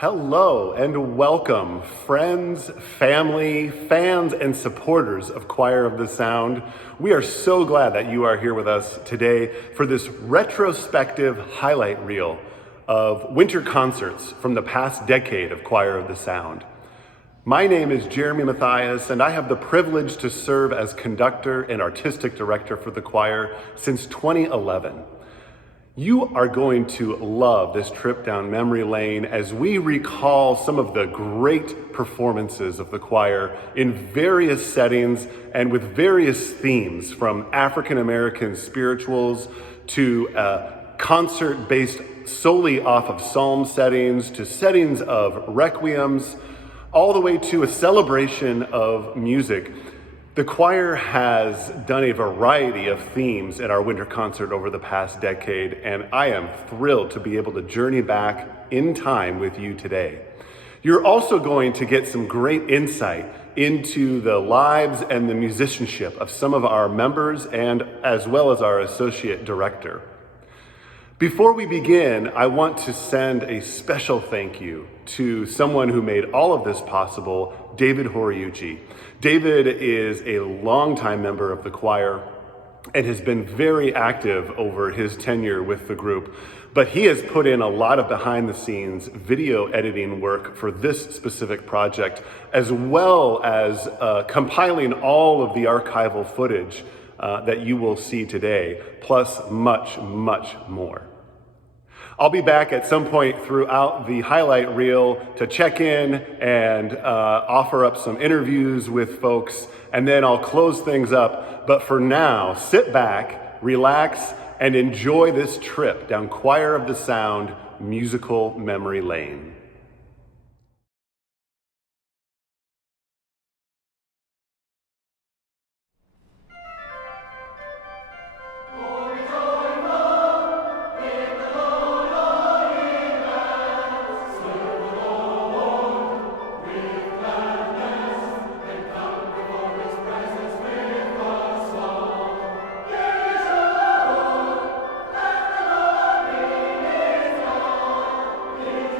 Hello and welcome, friends, family, fans, and supporters of Choir of the Sound. We are so glad that you are here with us today for this retrospective highlight reel of winter concerts from the past decade of Choir of the Sound. My name is Jeremy Matheis, and I have the privilege to serve as conductor and artistic director for the choir since 2011. You are going to love this trip down memory lane as we recall some of the great performances of the choir in various settings and with various themes, from African American spirituals to a concert based solely off of psalm settings to settings of requiems, all the way to a celebration of music. The choir has done a variety of themes at our winter concert over the past decade, and I am thrilled to be able to journey back in time with you today. You're also going to get some great insight into the lives and the musicianship of some of our members and as well as our associate director. Before we begin, I want to send a special thank you to someone who made all of this possible, David Horiuchi. David is a longtime member of the choir and has been very active over his tenure with the group, but he has put in a lot of behind the scenes video editing work for this specific project, as well as compiling all of the archival footage that you will see today, plus much, much more. I'll be back at some point throughout the highlight reel to check in and offer up some interviews with folks, and then I'll close things up. But for now, sit back, relax, and enjoy this trip down Choir of the Sound musical memory lane.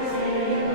See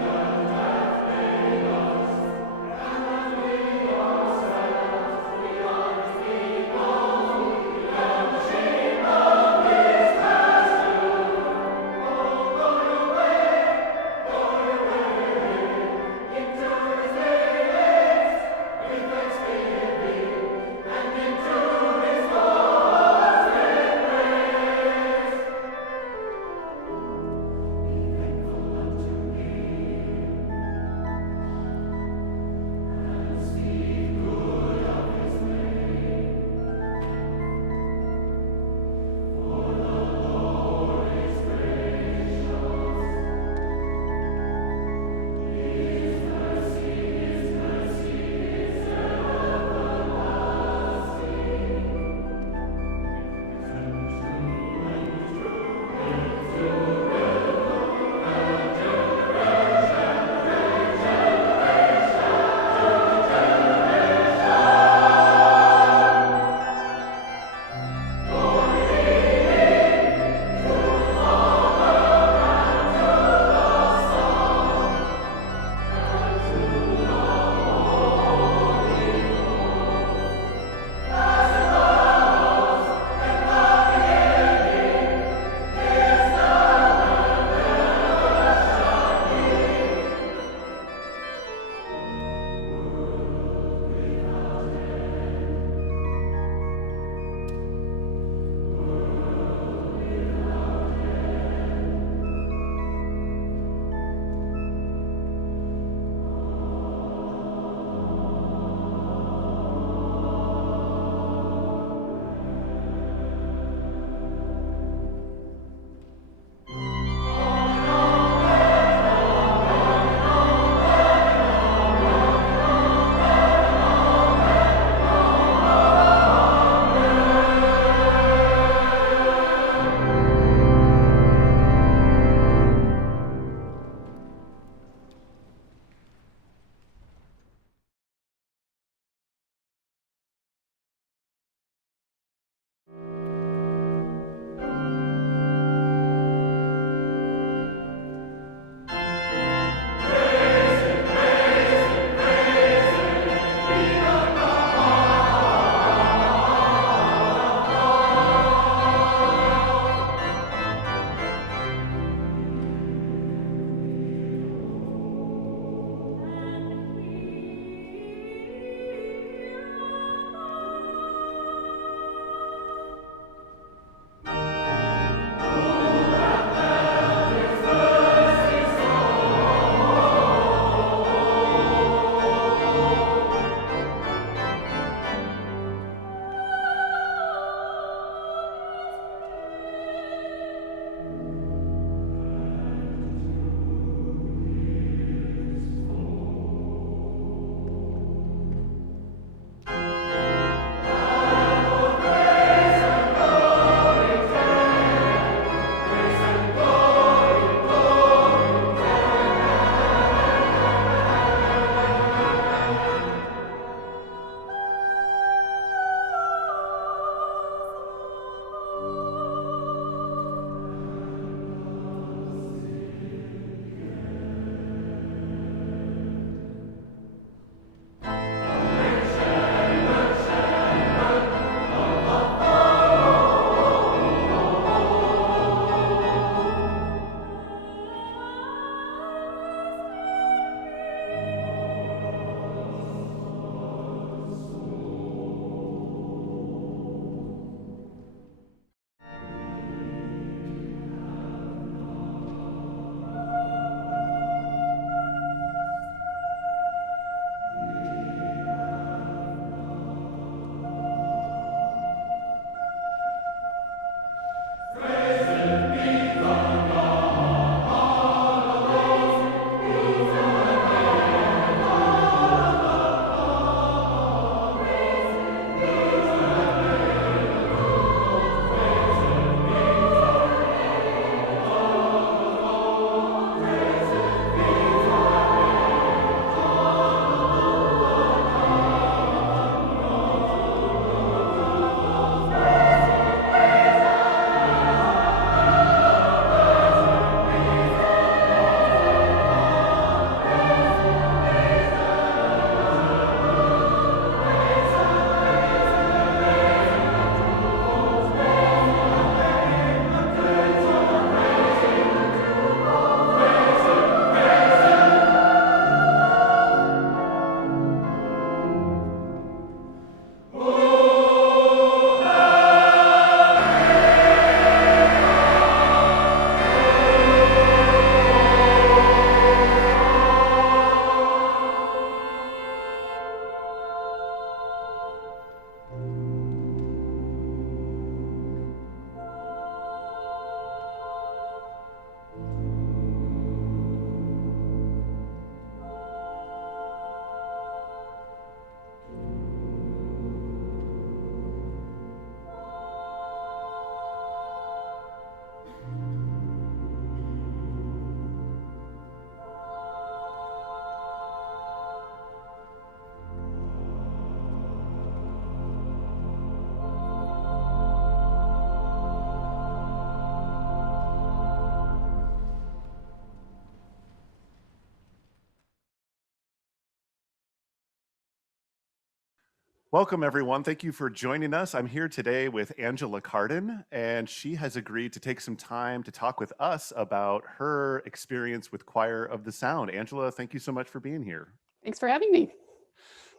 Welcome, everyone. Thank you for joining us. I'm here today with Angela Carden, and she has agreed to take some time to talk with us about her experience with Choir of the Sound. Angela, thank you so much for being here. Thanks for having me.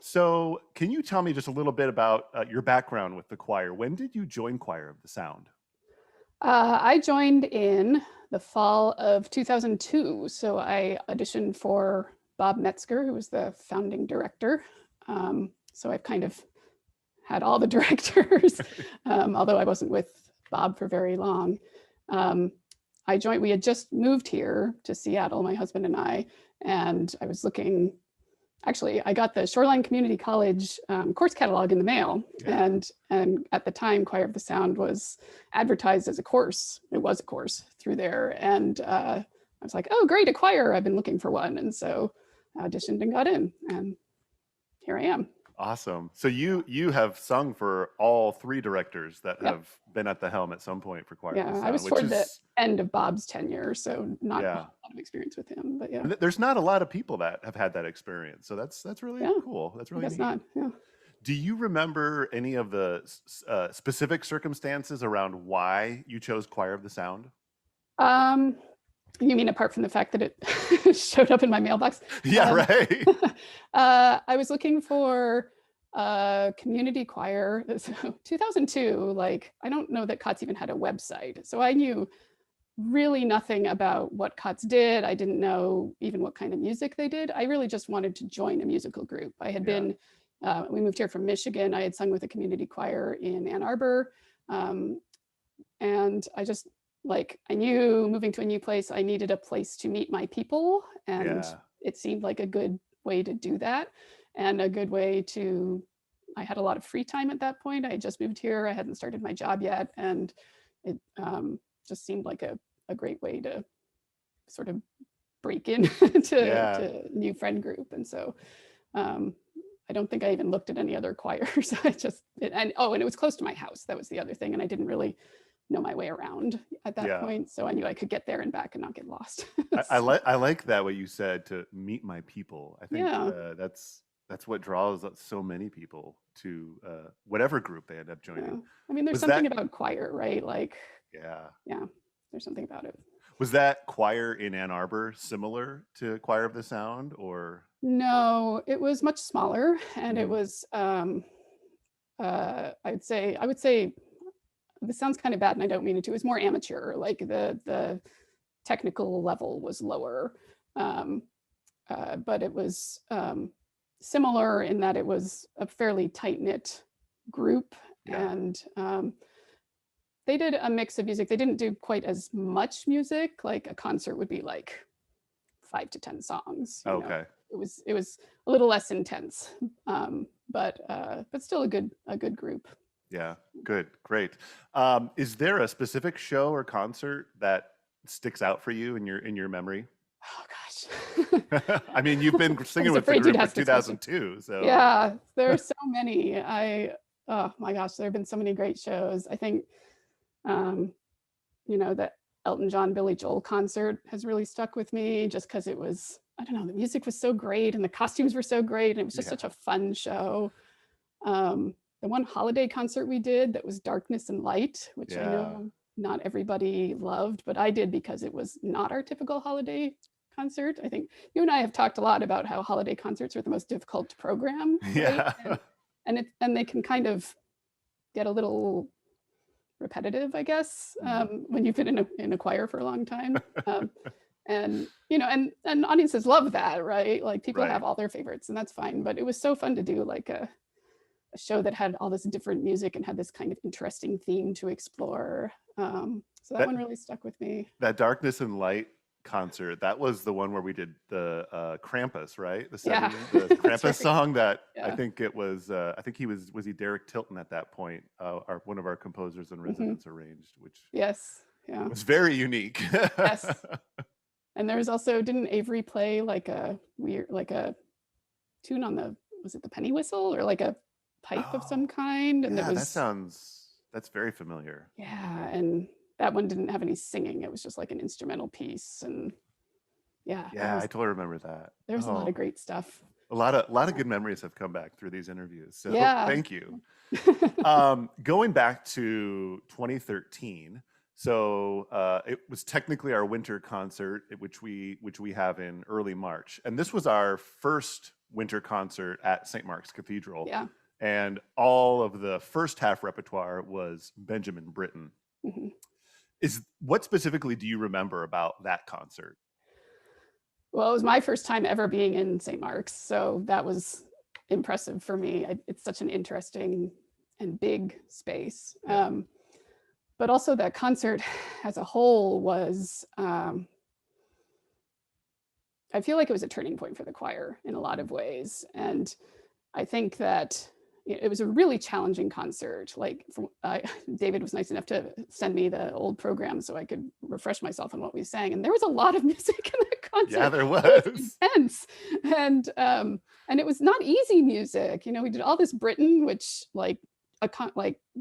So, can you tell me just a little bit about your background with the choir? When did you join Choir of the Sound? I joined in the fall of 2002. So I auditioned for Bob Metzger, who was the founding director. So I've kind of had all the directors, although I wasn't with Bob for very long. We had just moved here to Seattle, my husband and I was looking. Actually, I got the Shoreline Community College course catalog in the mail, and at the time, Choir of the Sound was advertised as a course. It was a course through there, and I was like, "Oh, great, a choir! I've been looking for one," and so I auditioned and got in, and here I am. Awesome. So you have sung for all three directors that have been at the helm at some point for Choir of the Sound. I was toward the end of Bob's tenure, so not a lot of experience with him. But yeah, there's not a lot of people that have had that experience, so that's really cool. That's really neat. Not. Yeah. Do you remember any of the specific circumstances around why you chose Choir of the Sound? You mean apart from the fact that it showed up in my mailbox? Yeah, right. I was looking for a community choir. So 2002, like, I don't know that COTS even had a website. So I knew really nothing about what COTS did. I didn't know even what kind of music they did. I really just wanted to join a musical group. I had been, we moved here from Michigan. I had sung with a community choir in Ann Arbor. And I just, I knew moving to a new place, I needed a place to meet my people. And it seemed like a good way to do that. And a good way I had a lot of free time at that point. I had just moved here. I hadn't started my job yet. And it just seemed like a great way to sort of break in to a new friend group. And so I don't think I even looked at any other choirs. And it was close to my house. That was the other thing. And I didn't really know my way around at that point, so I knew I could get there and back and not get lost. I like that what you said, to meet my people. I think that's what draws so many people to whatever group they end up joining. I mean, there's something about choir, right? Like, there's something about it. Was that choir in Ann Arbor similar to Choir of the Sound, or? No, it was much smaller, and it was I would say this sounds kind of bad, and I don't mean it to. It was more amateur. Like the technical level was lower, but it was similar in that it was a fairly tight-knit group, and they did a mix of music. They didn't do quite as much music. Like a concert would be like 5 to 10 songs. Okay. It was a little less intense, but still a good group. Yeah, good, great. Is there a specific show or concert that sticks out for you in your memory? Oh gosh. I mean, you've been singing with the group since 2002, so yeah, there are so many. Oh my gosh, there have been so many great shows. I think, the Elton John Billy Joel concert has really stuck with me, just because it was, I don't know, the music was so great and the costumes were so great, and it was just such a fun show. The one holiday concert we did that was Darkness and Light, which I know not everybody loved, but I did because it was not our typical holiday concert. I think you and I have talked a lot about how holiday concerts are the most difficult to program. Right? And they can kind of get a little repetitive, I guess, when you've been in a choir for a long time. And audiences love that, right? Like people have all their favorites, and that's fine. But it was so fun to do like a show that had all this different music and had this kind of interesting theme to explore. So that one really stuck with me. That Darkness and Light concert, that was the one where we did the Krampus, right? The Krampus song that I think it was, I think was he Derek Tilton at that point, one of our composers in residence arranged, which was very unique. Yes. And there was also, didn't Avery play like a tune on was it the penny whistle, or like a pipe of some kind? And that's very familiar. Yeah, and that one didn't have any singing. It was just like an instrumental piece, and I totally remember that. There's a lot of great stuff. A lot of good memories have come back through these interviews. So Yeah. thank you. Going back to 2013, so it was technically our winter concert, which we have in early March, and this was our first winter concert at St. Mark's Cathedral. Yeah. And all of the first half repertoire was Benjamin Britten. Mm-hmm. What specifically do you remember about that concert? Well, it was my first time ever being in St. Mark's, so that was impressive for me. It's such an interesting and big space. Yeah. But also that concert as a whole was, I feel like it was a turning point for the choir in a lot of ways. And I think that it was a really challenging concert. Like David was nice enough to send me the old program so I could refresh myself on what we sang. And there was a lot of music in that concert. Yeah, there was. It was intense. And it was not easy music. We did all this Britten, which like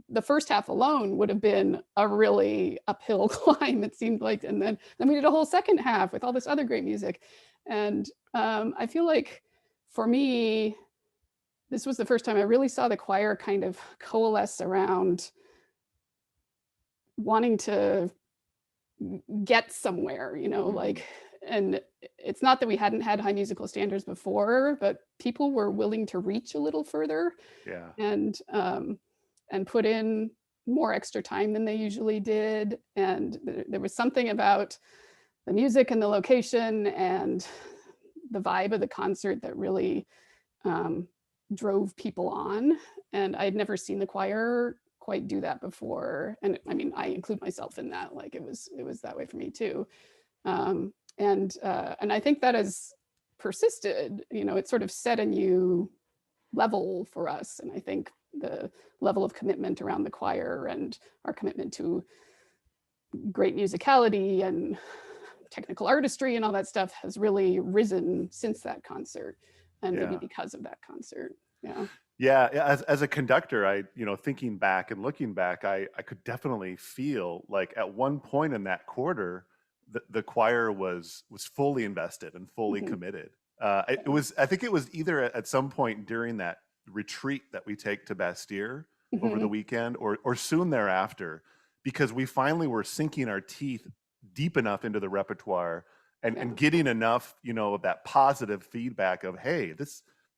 the first half alone would have been a really uphill climb, it seemed like. And then we did a whole second half with all this other great music. And I feel like for me, this was the first time I really saw the choir kind of coalesce around wanting to get somewhere, like, and it's not that we hadn't had high musical standards before, but people were willing to reach a little further. Yeah. And put in more extra time than they usually did. And there was something about the music and the location and the vibe of the concert that really drove people on. And I'd never seen the choir quite do that before. And I mean, I include myself in that. Like it was that way for me too. And I think that has persisted. It sort of set a new level for us. And I think the level of commitment around the choir and our commitment to great musicality and technical artistry and all that stuff has really risen since that concert, and maybe because of that concert. Yeah. As a conductor, I thinking back and looking back, I could definitely feel like at one point in that quarter, the choir was fully invested and fully committed. I think it was either at some point during that retreat that we take to Bastille over the weekend or soon thereafter, because we finally were sinking our teeth deep enough into the repertoire and getting enough, of that positive feedback of, hey,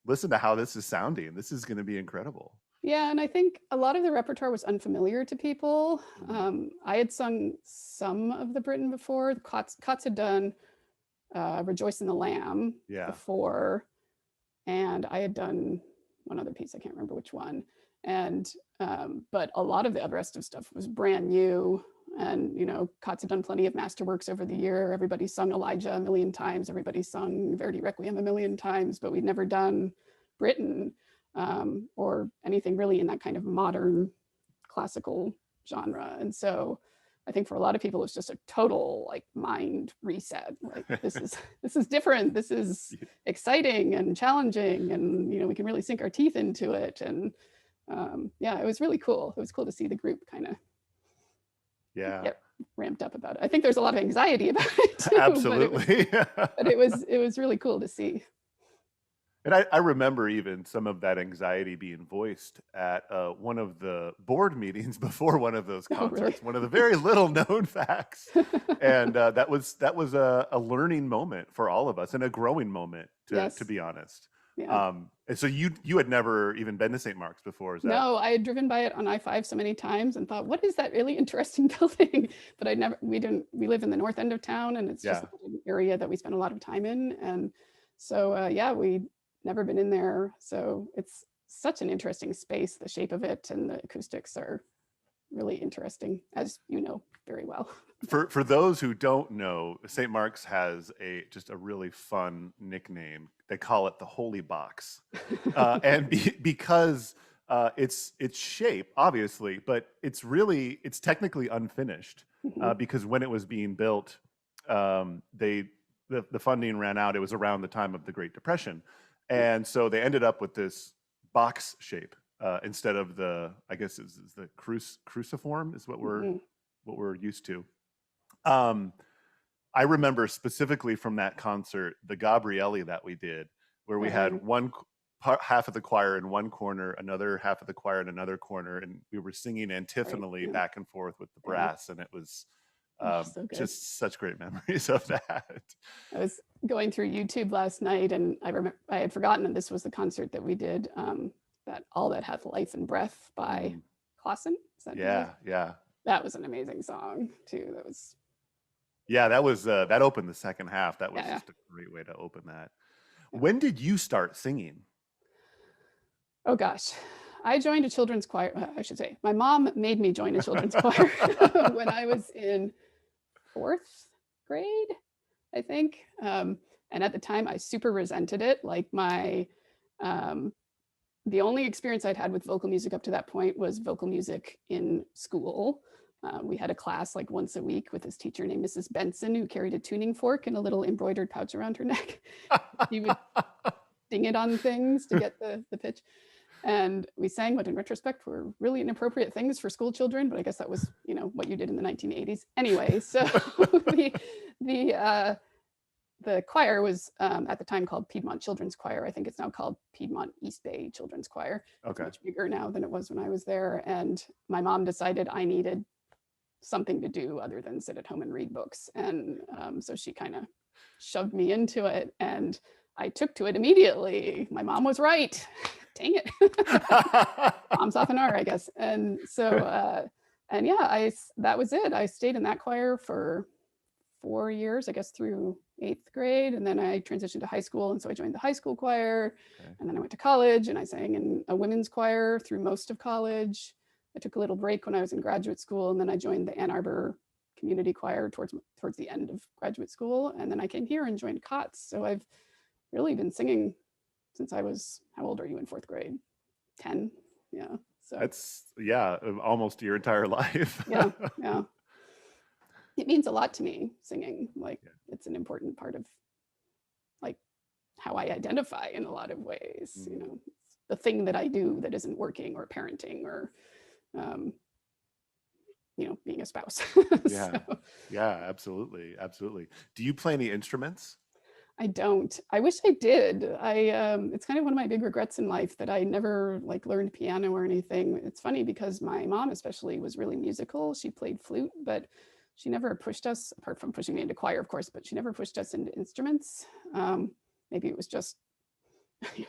listen to how this is sounding. This is going to be incredible. Yeah, and I think a lot of the repertoire was unfamiliar to people. I had sung some of the Britten before. Cots had done Rejoice in the Lamb before, and I had done one other piece, I can't remember which one. And but a lot of the rest of stuff was brand new. And Cots had done plenty of masterworks over the year. Everybody sung Elijah a million times. Everybody sung Verdi Requiem a million times, but we'd never done Britten or anything really in that kind of modern classical genre. And so I think for a lot of people, it's just a total like mind reset. Like this is different. This is exciting and challenging, and we can really sink our teeth into it. And it was really cool. It was cool to see the group kind of get ramped up about it. I think there's a lot of anxiety about it too. Absolutely. But it was really cool to see. And I remember even some of that anxiety being voiced at one of the board meetings before one of those concerts, really? one of the very little known facts. And that was a learning moment for all of us and a growing moment, to be honest. Yeah. And so you had never even been to St. Mark's before, is that? No, I had driven by it on I-5 so many times and thought, what is that really interesting building? But we live in the north end of town, and it's just an area that we spend a lot of time in. And so, we'd never been in there. So it's such an interesting space. The shape of it and the acoustics are really interesting, as you know very well. For those who don't know, St. Mark's has just a really fun nickname. They call it the Holy Box, and because its shape, obviously, but it's technically unfinished because when it was being built, the funding ran out. It was around the time of the Great Depression, and so they ended up with this box shape instead of I guess is the cruciform is what we're used to. I remember specifically from that concert, the Gabrieli that we did, where we had half of the choir in one corner, another half of the choir in another corner, and we were singing antiphonally back and forth with the brass, and it was so good. just such great memories of that. I was going through YouTube last night, and I remember I had forgotten that this was the concert that we did, that All That Hath Life and Breath by Clausen. Is that yeah. That was an amazing song too. That was that opened the second half. That was just a great way to open that. When did you start singing? Oh gosh, I joined a children's choir. I should say my mom made me join a children's choir when I was in 4th grade, I think. And at the time I super resented it. Like the only experience I'd had with vocal music up to that point was vocal music in school. We had a class like once a week with this teacher named Mrs. Benson, who carried a tuning fork and a little embroidered pouch around her neck. He would ding it on things to get the pitch. And we sang what in retrospect were really inappropriate things for school children, but I guess that was, what you did in the 1980s. Anyway, so the choir was at the time called Piedmont Children's Choir. I think it's now called Piedmont East Bay Children's Choir. It's much bigger now than it was when I was there. And my mom decided I needed something to do other than sit at home and read books. And so she kind of shoved me into it, and I took to it immediately. My mom was right. Dang it. Mom's off an R, I guess. And so, that was it. I stayed in that choir for 4 years, I guess, through 8th grade. And then I transitioned to high school. And so I joined the high school choir. And then I went to college and I sang in a women's choir through most of college. I took a little break when I was in graduate school. And then I joined the Ann Arbor Community Choir towards the end of graduate school. And then I came here and joined COTS. So I've really been singing since I was, how old are you in 4th grade? 10. Yeah. So that's, almost your entire life. Yeah. It means a lot to me, singing. It's an important part of how I identify in a lot of ways. It's the thing that I do that isn't working or parenting or being a spouse. Absolutely. Do you play any instruments? I don't. I wish I did. It's kind of one of my big regrets in life that I never learned piano or anything. It's funny because my mom especially was really musical. She played flute, but she never pushed us, apart from pushing me into choir, of course, but she never pushed us into instruments. Maybe it was just, it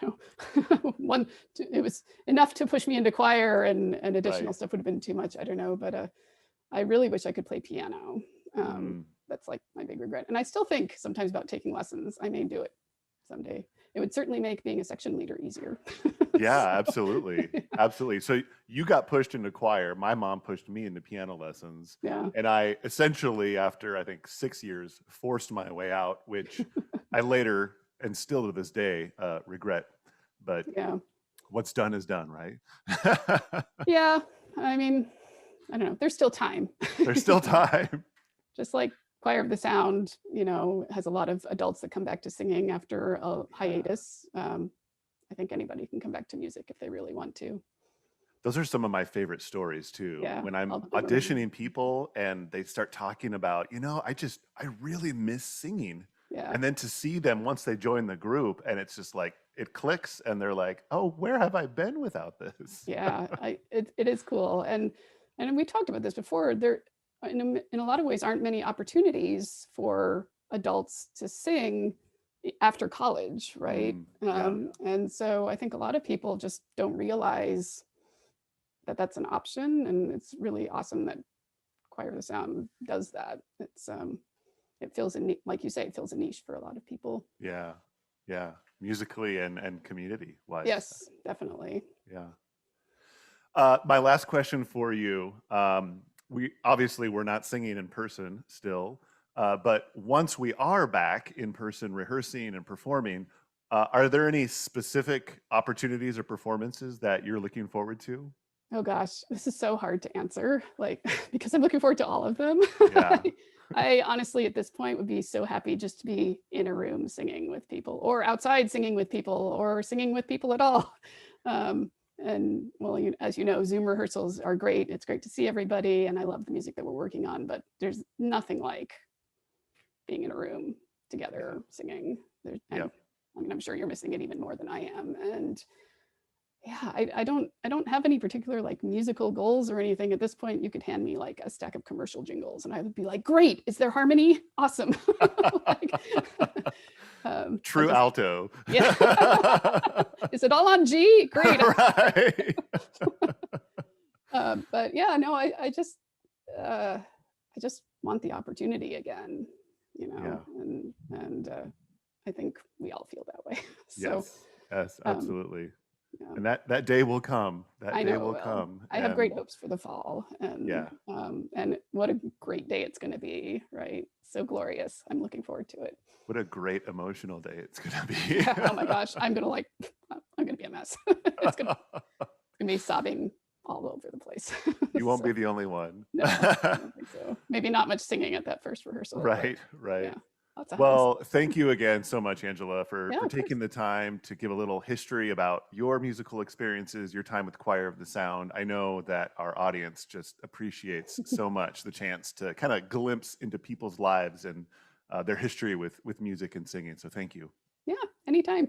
was enough to push me into choir, and additional stuff would have been too much. I don't know, but I really wish I could play piano. That's my big regret. And I still think sometimes about taking lessons. I may do it someday. It would certainly make being a section leader easier. Absolutely. So you got pushed into choir. My mom pushed me into piano lessons. Yeah. And I essentially, after I think 6 years, forced my way out, which I later, and still to this day, regret. But what's done is done, right? Yeah. I mean, I don't know. There's still time. There's still time. Just like Choir of the Sound, has a lot of adults that come back to singing after a hiatus. I think anybody can come back to music if they really want to. Those are some of my favorite stories too. Yeah, when I'm auditioning people and they start talking about, I really miss singing. Yeah. And then to see them once they join the group and it's just it clicks and they're like, oh, where have I been without this? Yeah, it is cool. And we talked about this before. There, in a lot of ways, aren't many opportunities for adults to sing after college, right? And so I think a lot of people just don't realize that that's an option, and it's really awesome that Choir of the Sound does that. It's it fills a, like you say, it fills a niche for a lot of people. Yeah, musically and community wise. Yes, definitely. Yeah. My last question for you. We're not singing in person still, but once we are back in person rehearsing and performing, are there any specific opportunities or performances that you're looking forward to? Oh gosh, this is so hard to answer, because I'm looking forward to all of them. Yeah. I honestly, at this point, would be so happy just to be in a room singing with people, or outside singing with people, or singing with people at all. And well, as you know, Zoom rehearsals are great. It's great to see everybody, and I love the music that we're working on, but there's nothing like being in a room together singing. I mean, I'm sure you're missing it even more than I am. And yeah, I don't have any particular like musical goals or anything. At this point, you could hand me like a stack of commercial jingles and I would be like, great, is there harmony? Awesome. Like, True alto. Yeah. Is it all on G? Great. Right. But yeah, no, I just want the opportunity again, you know, and I think we all feel that way. So, yes, absolutely. Yeah. And that day will come. That I day know, will come. I have great hopes for the fall, and Yeah. And what a great day it's going to be, right? So glorious. I'm looking forward to it. What a great emotional day it's going to be. Yeah, oh my gosh, I'm going to be a mess. It's going to be sobbing all over the place. You won't be the only one. No, I don't think so. Maybe not much singing at that first rehearsal. Right. Yeah, lots of well, thank you again so much, Angela, for Yeah, taking the time to give a little history about your musical experiences, your time with Choir of the Sound. I know that our audience just appreciates so much the chance to kind of glimpse into people's lives and their history with music and singing. So thank you. Yeah, anytime.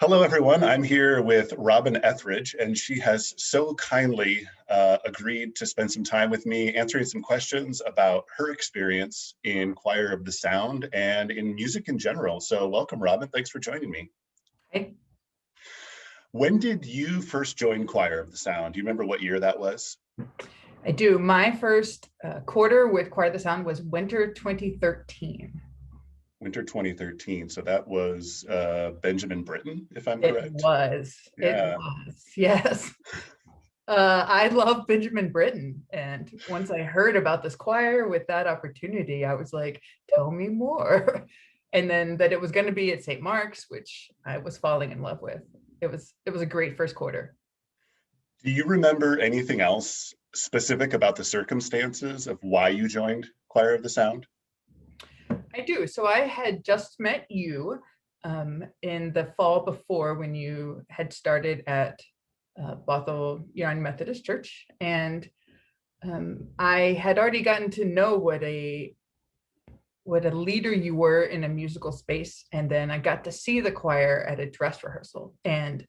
Hello, everyone. I'm here with Robin Etheridge, and she has so kindly agreed to spend some time with me answering some questions about her experience in Choir of the Sound and in music in general. So welcome, Robin. Thanks for joining me. Hey. When did you first join Choir of the Sound? Do you remember what year that was? I do. My first quarter with Choir of the Sound was winter 2013. Winter 2013. So that was Benjamin Britten, if I'm correct. It was. Yeah. It was. Yes. I love Benjamin Britten. And once I heard about this choir with that opportunity, I was like, tell me more. And then that it was going to be at St. Mark's, which I was falling in love with. It was a great first quarter. Do you remember anything else specific about the circumstances of why you joined Choir of the Sound? I do. So I had just met you in the fall before, when you had started at Bothell United Methodist Church. And I had already gotten to know what a leader you were in a musical space. And then I got to see the choir at a dress rehearsal. And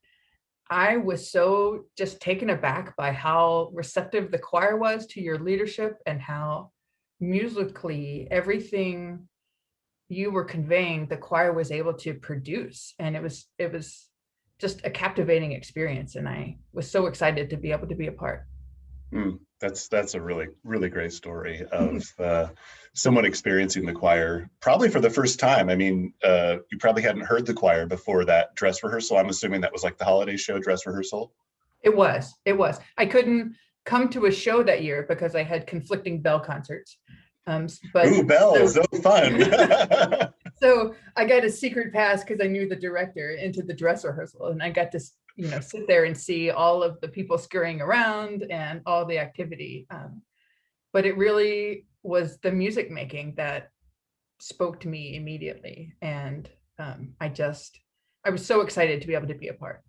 I was so just taken aback by how receptive the choir was to your leadership and how musically everything you were conveying, the choir was able to produce. And it was just a captivating experience. And I was so excited to be able to be a part. That's a really, really great story of someone experiencing the choir, probably for the first time. I mean, you probably hadn't heard the choir before that dress rehearsal. I'm assuming that was like the holiday show dress rehearsal. It was. I couldn't come to a show that year because I had conflicting bell concerts. But ooh, bells, so fun. So I got a secret pass because I knew the director into the dress rehearsal, and I got to sit there and see all of the people scurrying around and all the activity. But it really was the music making that spoke to me immediately. And I was so excited to be able to be a part.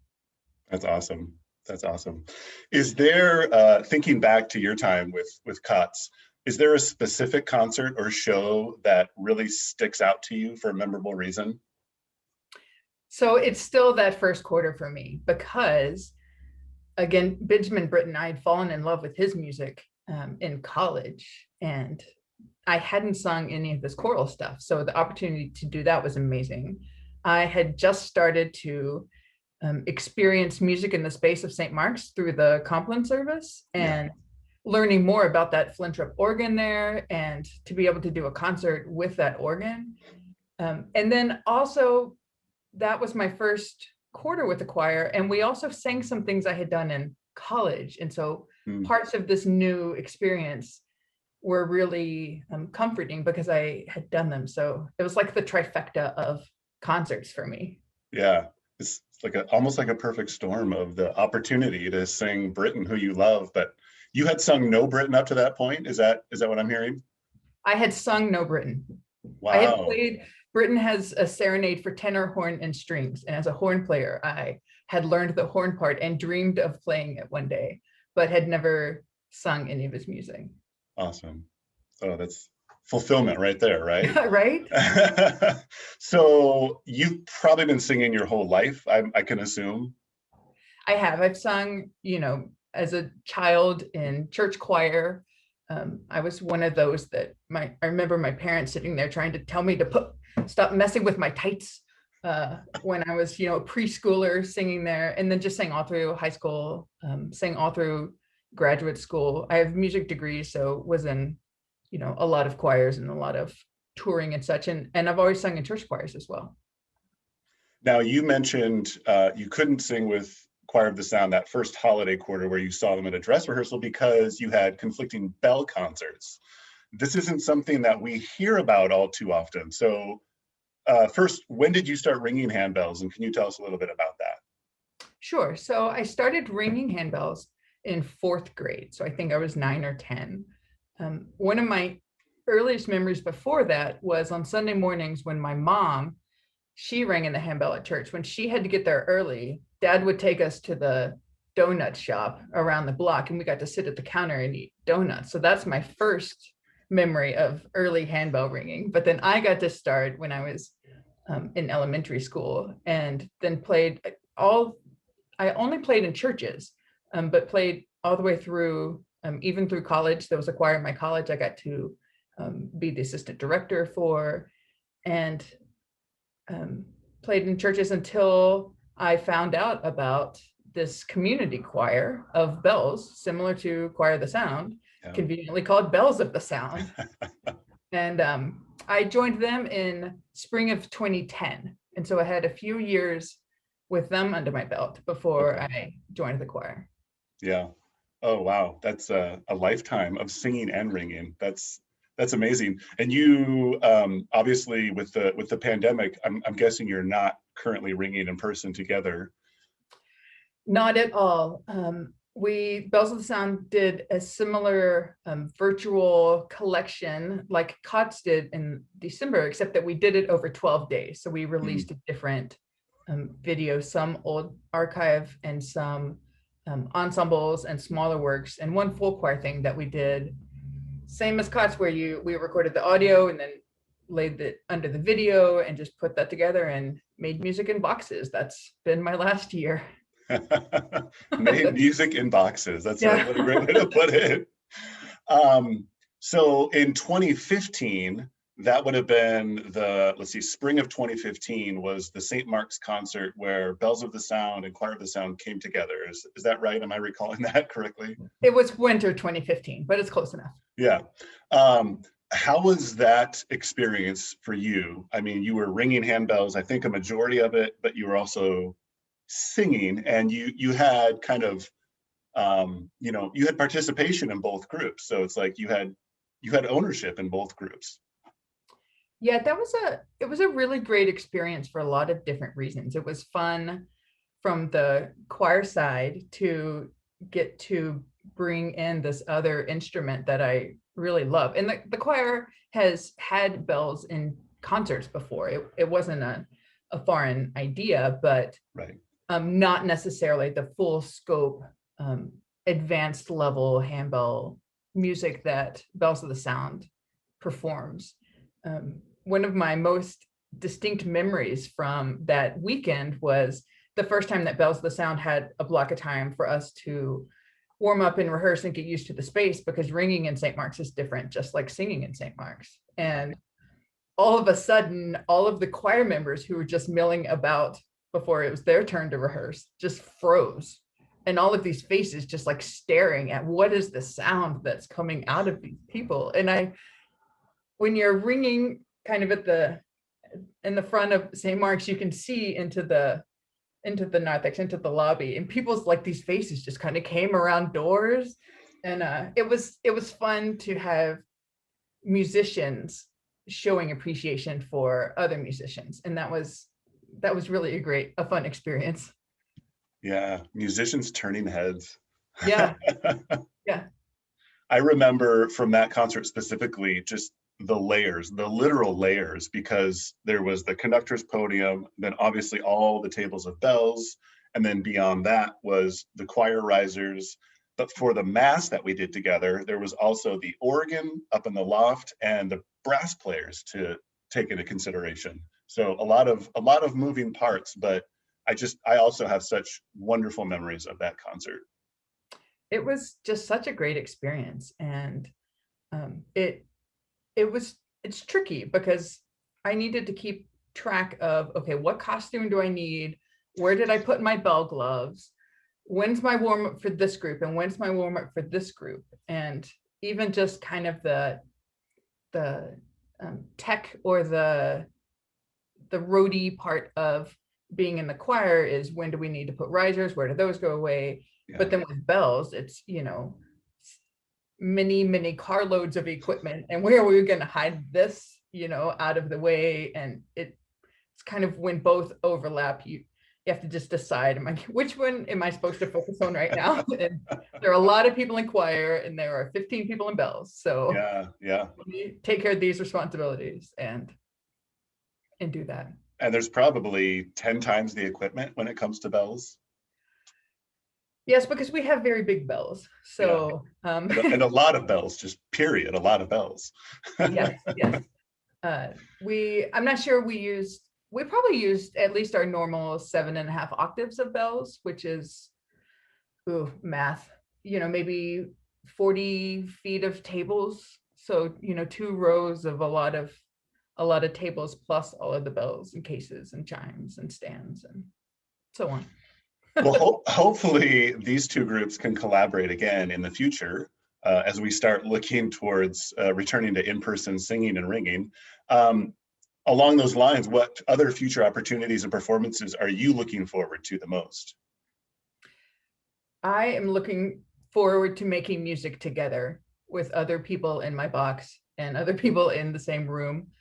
That's awesome. That's awesome. Is there, thinking back to your time with CUTS, is there a specific concert or show that really sticks out to you for a memorable reason? So it's still that first quarter for me because, again, Benjamin Britten, I had fallen in love with his music in college, and I hadn't sung any of his choral stuff. So the opportunity to do that was amazing. I had just started to experience music in the space of St. Mark's through the Compline service, and learning more about that Flintrop organ there, and to be able to do a concert with that organ. And then also, that was my first quarter with the choir. And we also sang some things I had done in college. And so parts of this new experience were really comforting because I had done them. So it was like the trifecta of concerts for me. Yeah, it's like almost like a perfect storm of the opportunity to sing Britten, who you love, but you had sung no Britten up to that point. Is that what I'm hearing? I had sung no Britten. Wow. I had played, Britten has a serenade for tenor, horn, and strings. And as a horn player, I had learned the horn part and dreamed of playing it one day, but had never sung any of his music. Awesome. Oh, that's fulfillment right there, right? Right? So you've probably been singing your whole life, I can assume. I have. I've sung, as a child in church choir. I was one of those that I remember my parents sitting there trying to tell me to stop messing with my tights when I was, a preschooler, singing there, and then just sang all through high school, sang all through graduate school. I have music degrees, so was in, a lot of choirs and a lot of touring and such. And I've always sung in church choirs as well. Now, you mentioned you couldn't sing with Choir of the Sound that first holiday quarter where you saw them at a dress rehearsal because you had conflicting bell concerts. This isn't something that we hear about all too often. So first, when did you start ringing handbells, and can you tell us a little bit about that? Sure. So I started ringing handbells in 4th grade. So I think I was 9 or 10. One of my earliest memories before that was on Sunday mornings when my mom, she rang in the handbell at church. When she had to get there early, Dad would take us to the donut shop around the block, and we got to sit at the counter and eat donuts. So that's my first memory of early handbell ringing. But then I got to start when I was in elementary school, and then played I only played in churches, but played all the way through, even through college. There was a choir in my college I got to be the assistant director for, and played in churches until I found out about this community choir of bells, similar to Choir of the Sound, conveniently called Bells of the Sound. And I joined them in spring of 2010. And so I had a few years with them under my belt before I joined the choir. Yeah. Oh, wow. That's a lifetime of singing and ringing. That's amazing. And you, obviously with the pandemic, I'm guessing you're not currently ringing in person together. Not at all. Bells of the Sound did a similar virtual collection like COTS did in December, except that we did it over 12 days. So we released a different videos, some old archive and some ensembles and smaller works, and one full choir thing that we did, same as COTS, where we recorded the audio and then laid it under the video and just put that together and made music in boxes. That's been my last year. Made music in boxes. That's a great way to put it. So in 2015, that would have been spring of 2015 was the St. Mark's concert where Bells of the Sound and Choir of the Sound came together. Is that right? Am I recalling that correctly? It was winter 2015, but it's close enough. Yeah. How was that experience for you? I mean, you were ringing handbells, I think a majority of it, but you were also singing, and you had kind of, you had participation in both groups. So it's like you had ownership in both groups. Yeah, it was a really great experience for a lot of different reasons. It was fun from the choir side to get to bring in this other instrument that I really love. And the choir has had bells in concerts before. It wasn't a foreign idea, but not necessarily the full scope, advanced level handbell music that Bells of the Sound performs. One of my most distinct memories from that weekend was the first time that Bells of the Sound had a block of time for us to warm up and rehearse and get used to the space, because ringing in St. Mark's is different, just like singing in St. Mark's. And all of a sudden, all of the choir members who were just milling about before it was their turn to rehearse just froze. And all of these faces just like staring at what is the sound that's coming out of these people. And when you're ringing kind of in the front of St. Mark's, you can see into the narthex, into the lobby, and people's like these faces just kind of came around doors. And it was fun to have musicians showing appreciation for other musicians. And that was really a fun experience. Yeah, musicians turning heads. Yeah. Yeah. I remember from that concert specifically, just the literal layers, because there was the conductor's podium, then obviously all the tables of bells, and then beyond that was the choir risers. But for the mass that we did together, there was also the organ up in the loft and the brass players to take into consideration. So a lot of moving parts, but I also have such wonderful memories of that concert. It was just such a great experience. And it's tricky because I needed to keep track of, okay, what costume do I need? Where did I put my bell gloves? When's my warm up for this group? And when's my warm up for this group? And even just kind of the tech or the roadie part of being in the choir is, when do we need to put risers? Where do those go away? Yeah. But then with bells, it's, many carloads of equipment, and where are we going to hide this, out of the way? And it's kind of when both overlap, you have to just decide, which one am I supposed to focus on right now? And there are a lot of people in choir, and there are 15 people in bells. So yeah, take care of these responsibilities and do that. And there's probably 10 times the equipment when it comes to bells. Yes, because we have very big bells. So and a lot of bells, just period, a lot of bells. Yes. I'm not sure we used we probably used at least our normal 7.5 octaves of bells, which is, math, maybe 40 feet of tables. So, 2 rows of a lot of tables plus all of the bells and cases and chimes and stands and so on. Well, hopefully these two groups can collaborate again in the future as we start looking towards returning to in-person singing and ringing. Along those lines, what other future opportunities and performances are you looking forward to the most? I am looking forward to making music together with other people in my box and other people in the same room.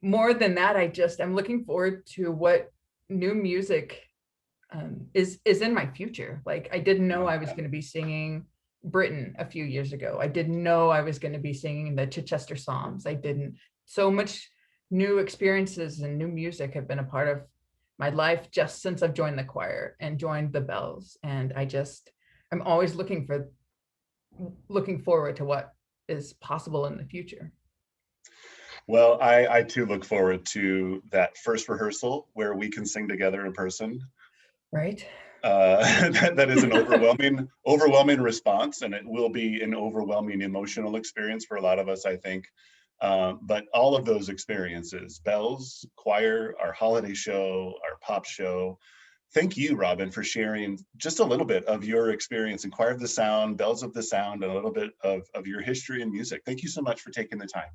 More than that, I'm looking forward to what new music is in my future. Like, I didn't know I was going to be singing Britten a few years ago. I didn't know I was going to be singing the Chichester Psalms. So much new experiences and new music have been a part of my life just since I've joined the choir and joined the bells. And I'm always looking forward to what is possible in the future. Well, I too look forward to that first rehearsal where we can sing together in person. Right. That is an overwhelming response, and it will be an overwhelming emotional experience for a lot of us, I think. But all of those experiences, bells, choir, our holiday show, our pop show. Thank you, Robin, for sharing just a little bit of your experience in Choir of the Sound, Bells of the Sound, and a little bit of your history in music. Thank you so much for taking the time.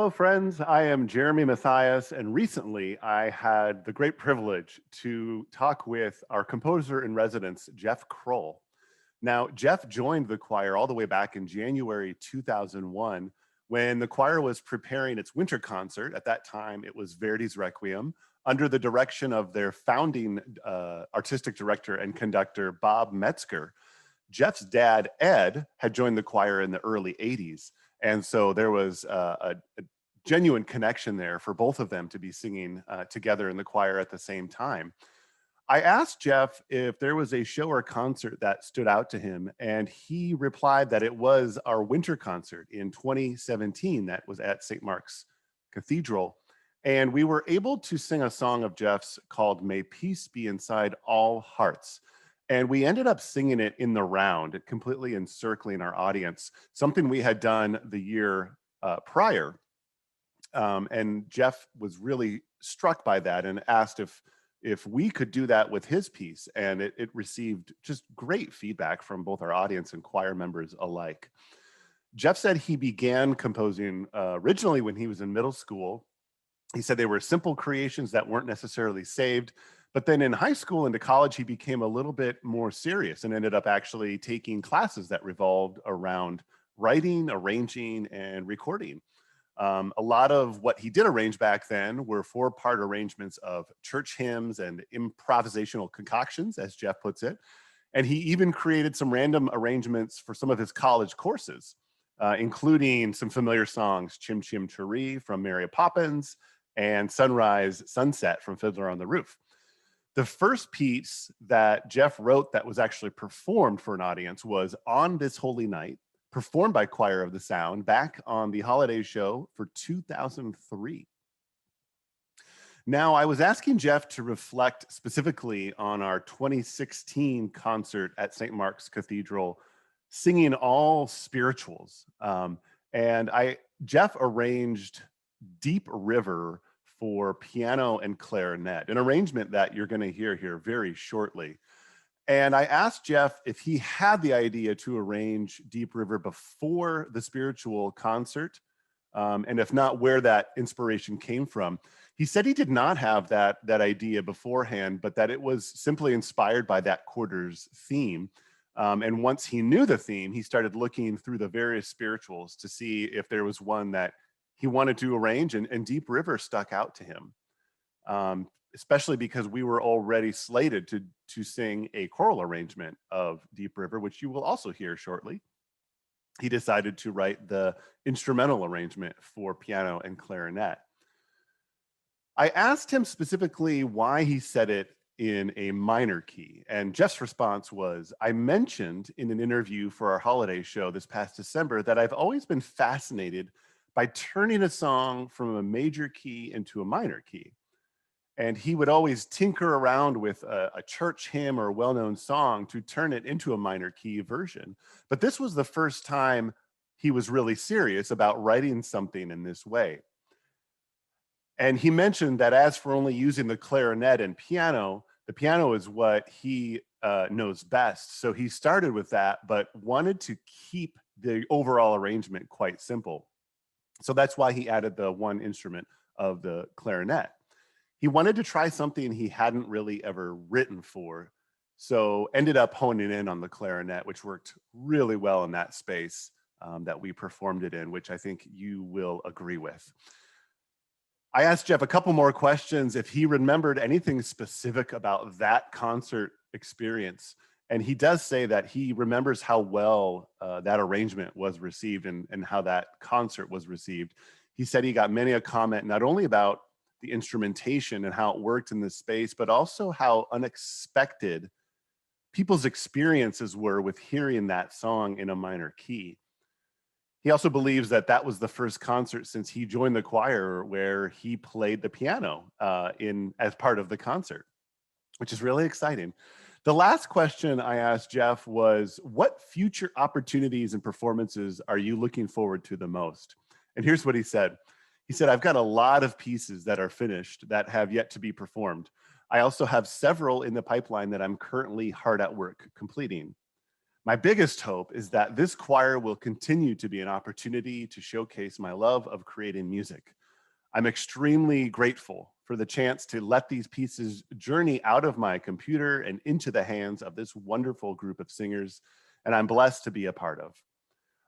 Hello, friends. I am Jeremy Matheis, and recently I had the great privilege to talk with our composer in residence, Jeff Kroll. Now, Jeff joined the choir all the way back in January 2001 when the choir was preparing its winter concert. At that time, it was Verdi's Requiem under the direction of their founding artistic director and conductor, Bob Metzger. Jeff's dad, Ed, had joined the choir in the early 80s. And so there was a genuine connection there for both of them to be singing together in the choir at the same time. I asked Jeff if there was a show or concert that stood out to him, and he replied that it was our winter concert in 2017 that was at St. Mark's Cathedral. And we were able to sing a song of Jeff's called May Peace Be Inside All Hearts. And we ended up singing it in the round, completely encircling our audience, something we had done the year prior. And Jeff was really struck by that and asked if we could do that with his piece. And it received just great feedback from both our audience and choir members alike. Jeff said he began composing originally when he was in middle school. He said they were simple creations that weren't necessarily saved. But then in high school into college, he became a little bit more serious and ended up actually taking classes that revolved around writing, arranging, and recording. A lot of what he did arrange back then were 4-part arrangements of church hymns and improvisational concoctions, as Jeff puts it. And he even created some random arrangements for some of his college courses, including some familiar songs, Chim Chim Cheree from Mary Poppins and Sunrise Sunset from Fiddler on the Roof. The first piece that Jeff wrote that was actually performed for an audience was On This Holy Night, performed by Choir of the Sound back on the holiday show for 2003. Now, I was asking Jeff to reflect specifically on our 2016 concert at St. Mark's Cathedral, singing all spirituals. Jeff arranged Deep River for piano and clarinet, an arrangement that you're going to hear here very shortly. And I asked Jeff if he had the idea to arrange Deep River before the spiritual concert, and if not, where that inspiration came from. He said he did not have that idea beforehand, but that it was simply inspired by that quarter's theme. And once he knew the theme, he started looking through the various spirituals to see if there was one that he wanted to arrange, and Deep River stuck out to him, especially because we were already slated to sing a choral arrangement of Deep River, which you will also hear shortly. He decided to write the instrumental arrangement for piano and clarinet. I asked him specifically why he set it in a minor key, and Jeff's response was, I mentioned in an interview for our holiday show this past December that I've always been fascinated by turning a song from a major key into a minor key. And he would always tinker around with a church hymn or a well-known song to turn it into a minor key version. But this was the first time he was really serious about writing something in this way. And he mentioned that as for only using the clarinet and piano, the piano is what he knows best. So he started with that, but wanted to keep the overall arrangement quite simple. So that's why he added the one instrument of the clarinet. He wanted to try something he hadn't really ever written for, so ended up honing in on the clarinet, which worked really well in that space that we performed it in, which I think you will agree with. I asked Jeff a couple more questions if he remembered anything specific about that concert experience. And he does say that he remembers how well that arrangement was received and how that concert was received. He said he got many a comment, not only about the instrumentation and how it worked in this space, but also how unexpected people's experiences were with hearing that song in a minor key. He also believes that that was the first concert since he joined the choir where he played the piano as part of the concert, which is really exciting. The last question I asked Jeff was, what future opportunities and performances are you looking forward to the most? And here's what he said. He said, I've got a lot of pieces that are finished that have yet to be performed. I also have several in the pipeline that I'm currently hard at work completing. My biggest hope is that this choir will continue to be an opportunity to showcase my love of creating music. I'm extremely grateful for the chance to let these pieces journey out of my computer and into the hands of this wonderful group of singers, and I'm blessed to be a part of.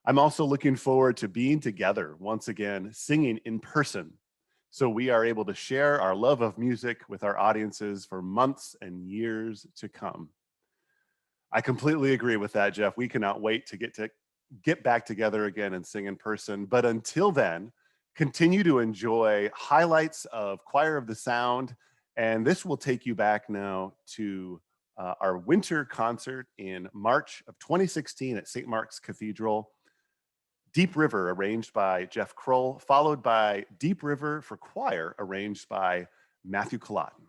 I'm also looking forward to being together once again, singing in person, so we are able to share our love of music with our audiences for months and years to come. I completely agree with that, Jeff. We cannot wait to get back together again and sing in person. But until then, continue to enjoy highlights of Choir of the Sound. And this will take you back now to our winter concert in March of 2016 at St. Mark's Cathedral. Deep River, arranged by Jeff Kroll, followed by Deep River for Choir, arranged by Matthew Clausen.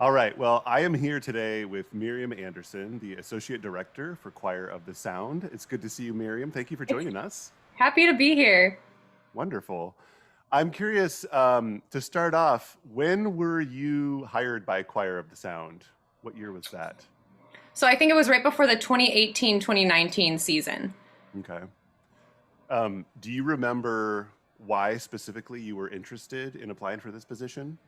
All right. Well, I am here today with Miriam Anderson, the Associate Director for Choir of the Sound. It's good to see you, Miriam. Thank you for joining us. Happy to be here. Wonderful. I'm curious to start off, when were you hired by Choir of the Sound? What year was that? So I think it was right before the 2018-2019 season. Okay. Do you remember why specifically you were interested in applying for this position?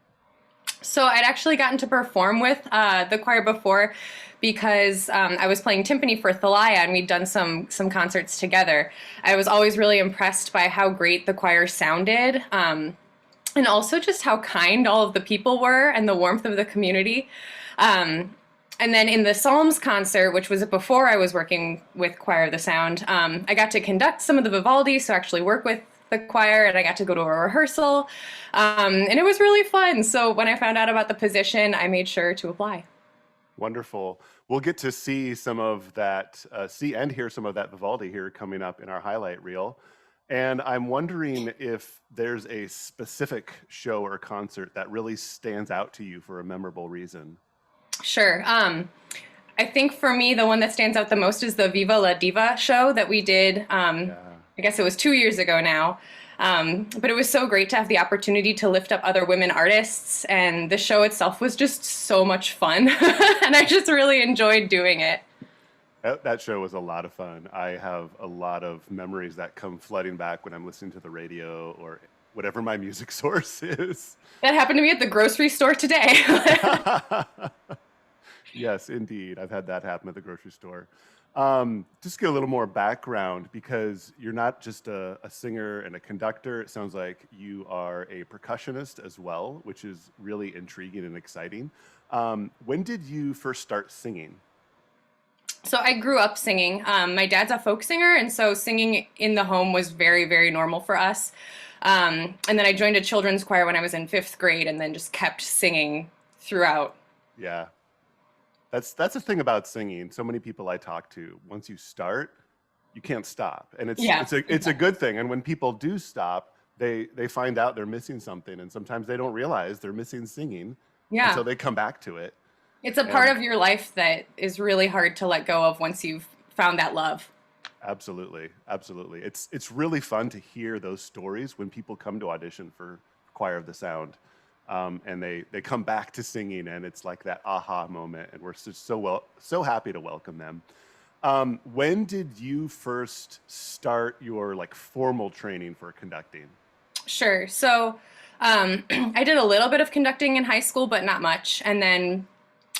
So I'd actually gotten to perform with the choir before because I was playing timpani for Thalia and we'd done some concerts together. I was always really impressed by how great the choir sounded and also just how kind all of the people were and the warmth of the community. And then in the Psalms concert, which was before I was working with Choir of the Sound, I got to conduct some of the Vivaldi, so actually work with the choir, and I got to go to a rehearsal, and it was really fun. So when I found out about the position, I made sure to apply. Wonderful. We'll get to see some of that, see and hear some of that Vivaldi here coming up in our highlight reel. And I'm wondering if there's a specific show or concert that really stands out to you for a memorable reason. Sure. I think for me, the one that stands out the most is the Viva la Diva show that we did. I guess it was 2 years ago now. But it was so great to have the opportunity to lift up other women artists. And the show itself was just so much fun. And I just really enjoyed doing it. That show was a lot of fun. I have a lot of memories that come flooding back when I'm listening to the radio or whatever my music source is. That happened to me at the grocery store today. Yes, indeed. I've had that happen at the grocery store. Just get a little more background, because you're not just a singer and a conductor. It sounds like you are a percussionist as well, which is really intriguing and exciting. When did you first start singing? So I grew up singing. My dad's a folk singer, and so singing in the home was very, very normal for us. And then I joined a children's choir when I was in 5th grade and then just kept singing throughout. Yeah. That's the thing about singing. So many people I talk to, once you start, you can't stop. And it's a good thing. And when people do stop, they find out they're missing something, and sometimes they don't realize they're missing singing. Yeah. So they come back to it. It's a part of your life that is really hard to let go of once you've found that love. Absolutely. Absolutely. It's really fun to hear those stories when people come to audition for Choir of the Sound. And they come back to singing, and it's like that aha moment, and we're just so happy to welcome them. When did you first start your formal training for conducting? Sure. So I did a little bit of conducting in high school, but not much. And then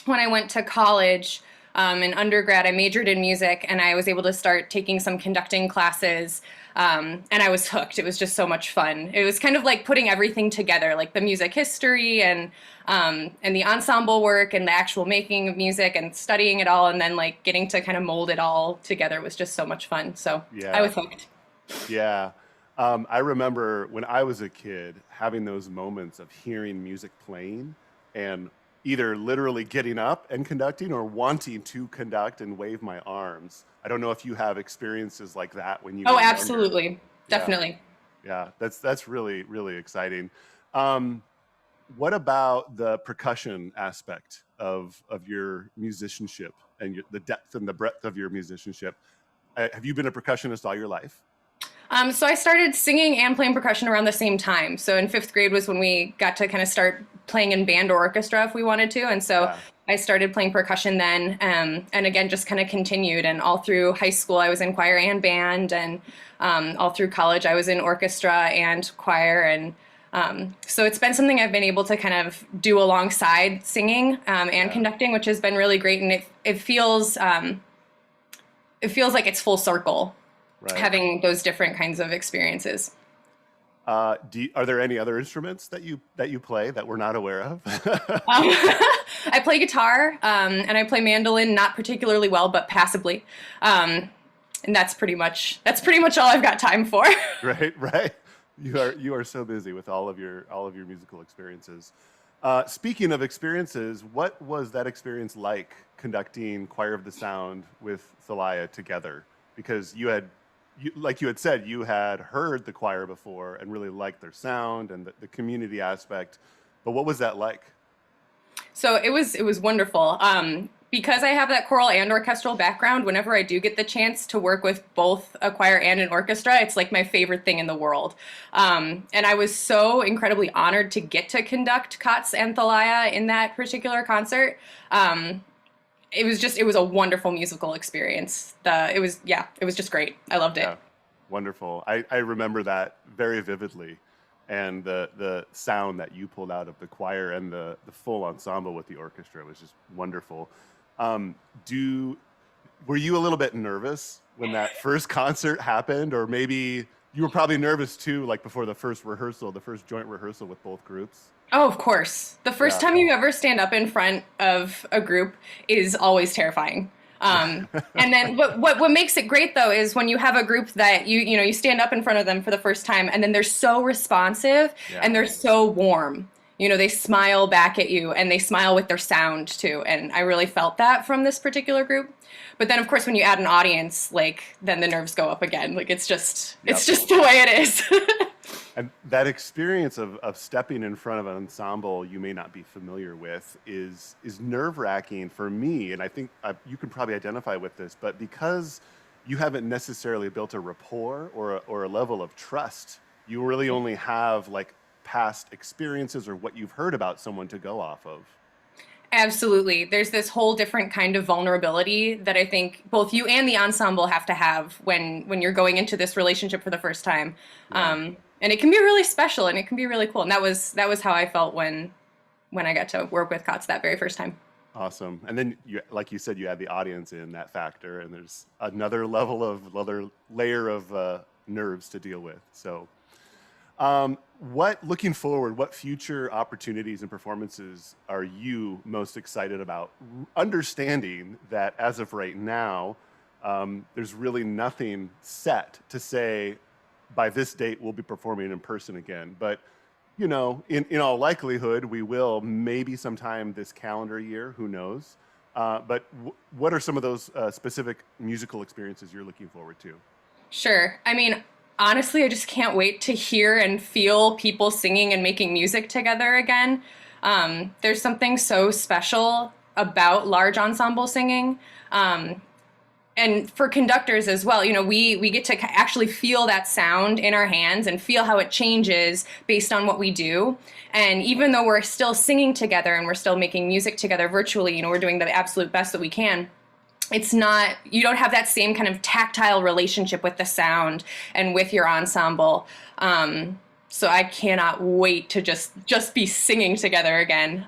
when I went to college, in undergrad, I majored in music, and I was able to start taking some conducting classes. And I was hooked. It was just so much fun. It was kind of like putting everything together, like the music history and the ensemble work and the actual making of music and studying it all, and then getting to kind of mold it all together was just so much fun. So yeah. I was hooked. Yeah. I remember when I was a kid having those moments of hearing music playing and either literally getting up and conducting or wanting to conduct and wave my arms. I don't know if you have experiences like that when you were younger. Absolutely. Definitely. Yeah, that's really, really exciting. What about the percussion aspect of your musicianship and the depth and the breadth of your musicianship? Have you been a percussionist all your life? So I started singing and playing percussion around the same time. So in 5th grade was when we got to kind of start playing in band or orchestra if we wanted to. And so I started playing percussion then, and again, just kind of continued. And all through high school, I was in choir and band, and all through college, I was in orchestra and choir. And so it's been something I've been able to kind of do alongside singing and conducting, which has been really great. And it feels like it's full circle. Right. Having those different kinds of experiences. Are there any other instruments that you play that we're not aware of? I play guitar and I play mandolin, not particularly well, but passably. And that's pretty much all I've got time for. Right. You are so busy with all of your musical experiences. Speaking of experiences, what was that experience like conducting Choir of the Sound with Thalia together? Because like you had said, you had heard the choir before and really liked their sound and the community aspect. But what was that like? So it was wonderful. Because I have that choral and orchestral background, whenever I do get the chance to work with both a choir and an orchestra, it's like my favorite thing in the world. And I was so incredibly honored to get to conduct Katz and Thalia in that particular concert. It was a wonderful musical experience. It was just great. I loved it. Yeah, wonderful. I remember that very vividly. And the sound that you pulled out of the choir and the full ensemble with the orchestra was just wonderful. Were you a little bit nervous when that first concert happened? Or maybe you were probably nervous too, like before the first joint rehearsal with both groups? Oh, of course. The first time you ever stand up in front of a group is always terrifying. And then what makes it great though is when you have a group that you stand up in front of them for the first time, and then they're so responsive and they're so warm. They smile back at you, and they smile with their sound too. And I really felt that from this particular group. But then of course when you add an audience, then the nerves go up again. It's just the way it is. And that experience of stepping in front of an ensemble you may not be familiar with is nerve-wracking for me. And I think you can probably identify with this, but because you haven't necessarily built a rapport or a level of trust, you really only have past experiences or what you've heard about someone to go off of. Absolutely. There's this whole different kind of vulnerability that I think both you and the ensemble have to have when you're going into this relationship for the first time. Yeah. And it can be really special, and it can be really cool. And that was how I felt when I got to work with Katz that very first time. Awesome. And then, like you said, you add the audience in that factor, and there's another layer of nerves to deal with. So looking forward, what future opportunities and performances are you most excited about? Understanding that as of right now, there's really nothing set to say, by this date, we'll be performing in person again. But, in all likelihood, we will maybe sometime this calendar year, who knows? But what are some of those specific musical experiences you're looking forward to? Sure. I mean, honestly, I just can't wait to hear and feel people singing and making music together again. There's something so special about large ensemble singing. And for conductors as well, we get to actually feel that sound in our hands and feel how it changes based on what we do. And even though we're still singing together and we're still making music together virtually, we're doing the absolute best that we can. You don't have that same kind of tactile relationship with the sound and with your ensemble. So I cannot wait to just be singing together again.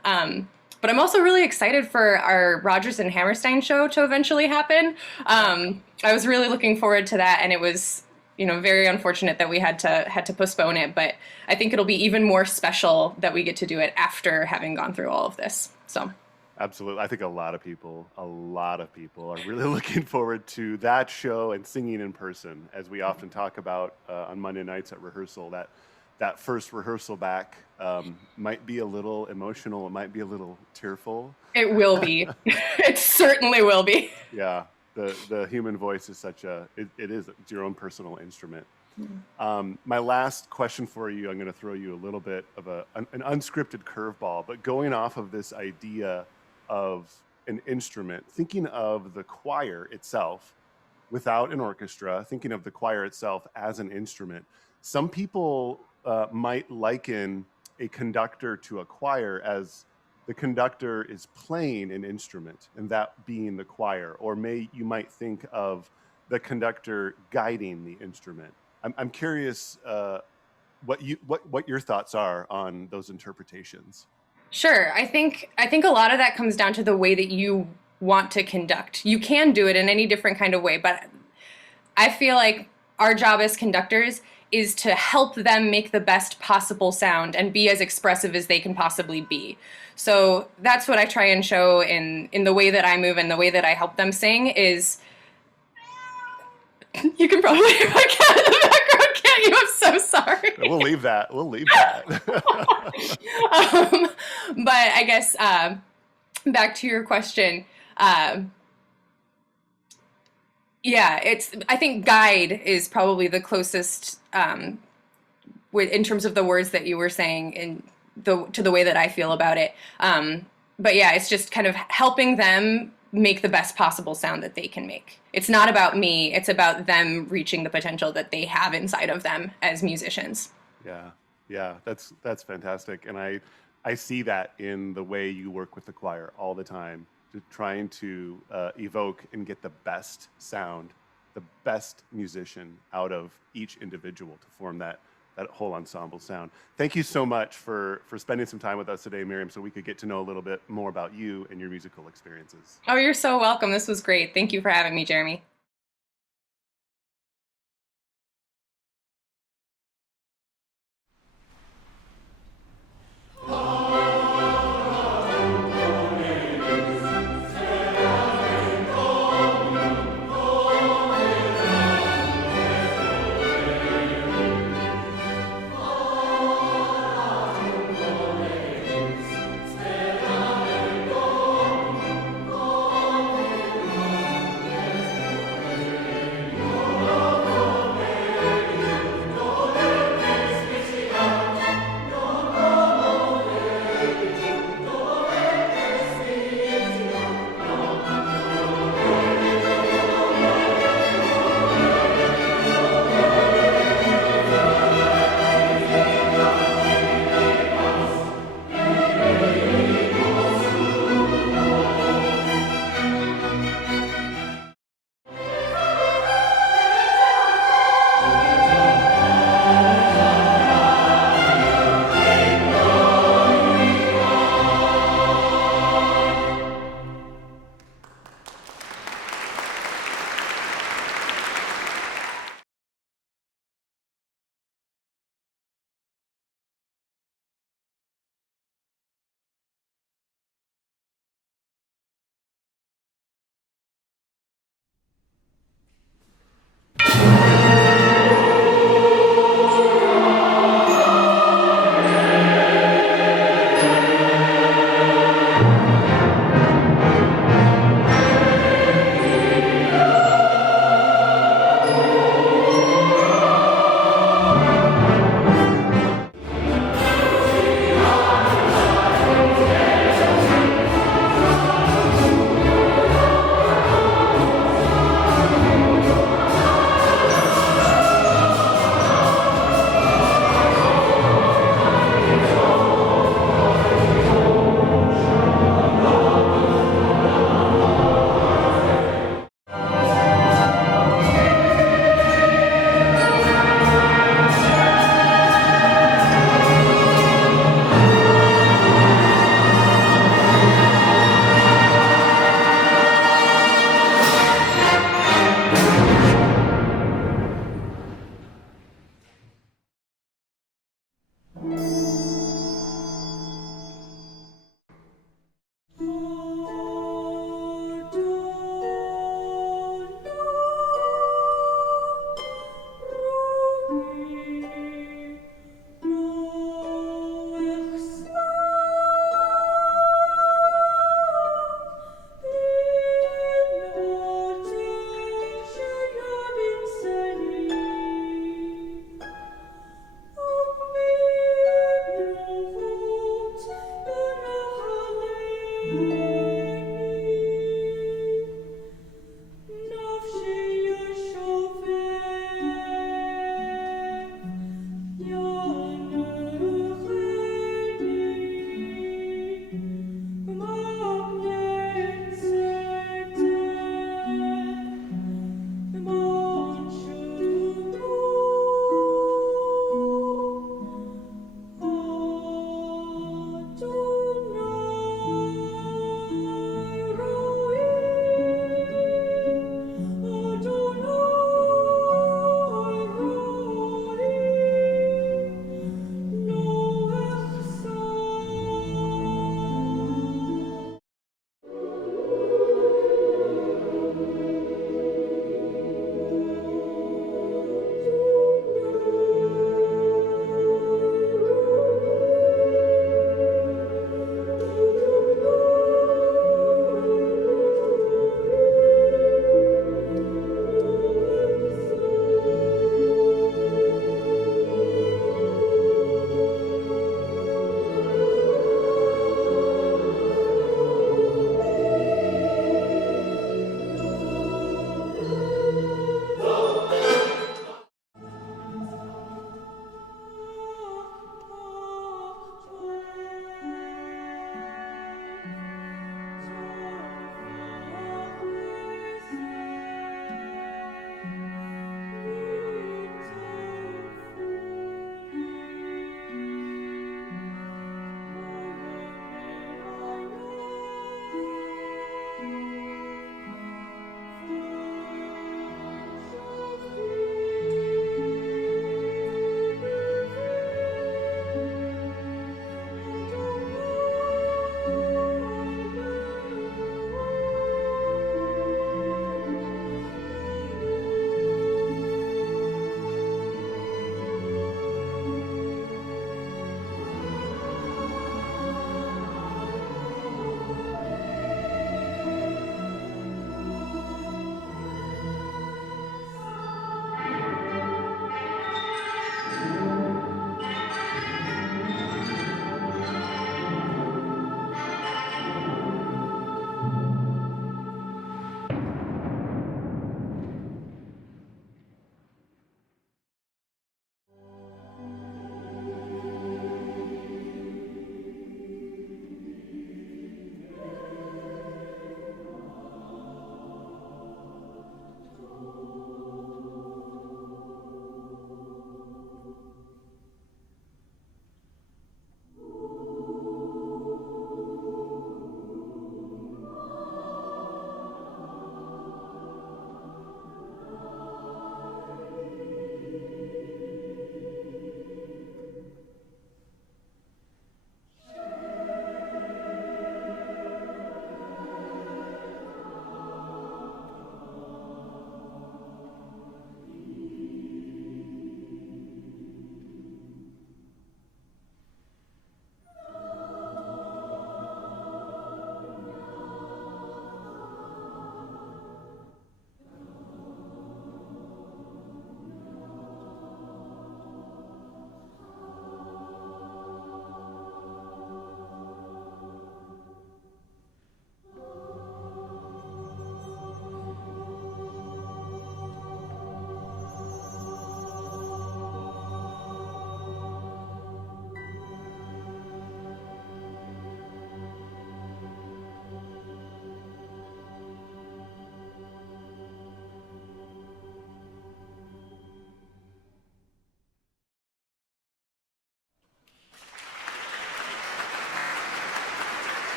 But I'm also really excited for our Rodgers and Hammerstein show to eventually happen. I was really looking forward to that, and it was, very unfortunate that we had to postpone it. But I think it'll be even more special that we get to do it after having gone through all of this. So. Absolutely. I think a lot of people are really looking forward to that show and singing in person, as we often talk about on Monday nights at rehearsal. That first rehearsal back might be a little emotional. It might be a little tearful. It will be. It certainly will be. Yeah. The human voice is it's your own personal instrument. My last question for you, I'm going to throw you a little bit of an unscripted curveball, but going off of this idea of an instrument, thinking of the choir itself without an orchestra, thinking of the choir itself as an instrument. Some people might liken a conductor to a choir as the conductor is playing an instrument, and that being the choir. Or you might think of the conductor guiding the instrument. I'm curious what your thoughts are on those interpretations. Sure. I think a lot of that comes down to the way that you want to conduct. You can do it in any different kind of way, but I feel like our job as conductors is to help them make the best possible sound and be as expressive as they can possibly be. So that's what I try and show in the way that I move and the way that I help them sing is, you can probably hear my cat in the background, can't you? I'm so sorry. We'll leave that. But I guess back to your question, I think guide is probably the closest in terms of the words that you were saying to the way that I feel about it. yeah, it's just kind of helping them make the best possible sound that they can make. It's not about me, it's about them reaching the potential that they have inside of them as musicians. Yeah, that's fantastic. And I see that in the way you work with the choir all the time, trying to evoke and get the best sound, the best musician out of each individual to form that whole ensemble sound. Thank you so much for spending some time with us today, Miriam, so we could get to know a little bit more about you and your musical experiences. Oh, you're so welcome. This was great. Thank you for having me, Jeremy.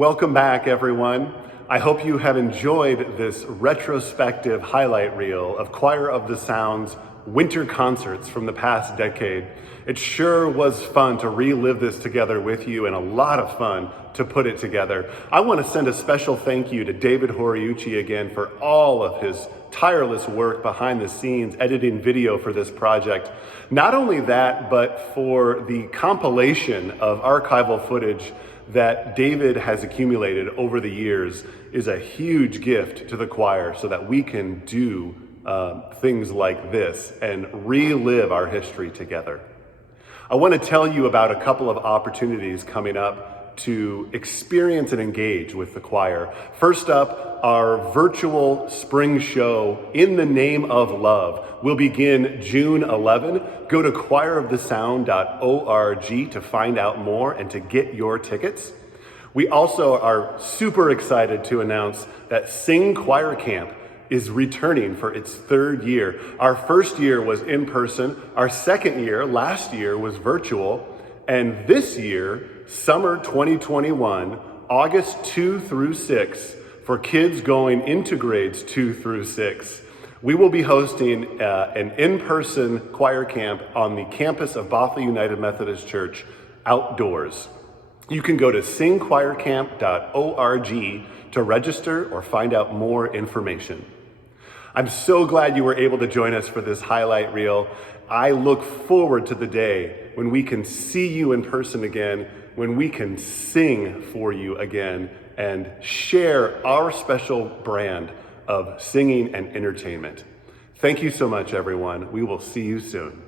Welcome back, everyone. I hope you have enjoyed this retrospective highlight reel of Choir of the Sound's winter concerts from the past decade. It sure was fun to relive this together with you, and a lot of fun to put it together. I want to send a special thank you to David Horiuchi again for all of his tireless work behind the scenes editing video for this project. Not only that, but for the compilation of archival footage that David has accumulated over the years is a huge gift to the choir so that we can do things like this and relive our history together. I want to tell you about a couple of opportunities coming up to experience and engage with the choir. First up, our virtual spring show, In the Name of Love, will begin June 11. Go to choirofthesound.org to find out more and to get your tickets. We also are super excited to announce that Sing Choir Camp is returning for its third year. Our first year was in person. Our second year, last year, was virtual. And this year, summer 2021, August 2 through 6, for kids going into grades 2 through 6, we will be hosting an in-person choir camp on the campus of Bothell United Methodist Church outdoors. You can go to singchoircamp.org to register or find out more information. I'm so glad you were able to join us for this highlight reel. I look forward to the day when we can see you in person again, when we can sing for you again and share our special brand of singing and entertainment. Thank you so much, everyone. We will see you soon.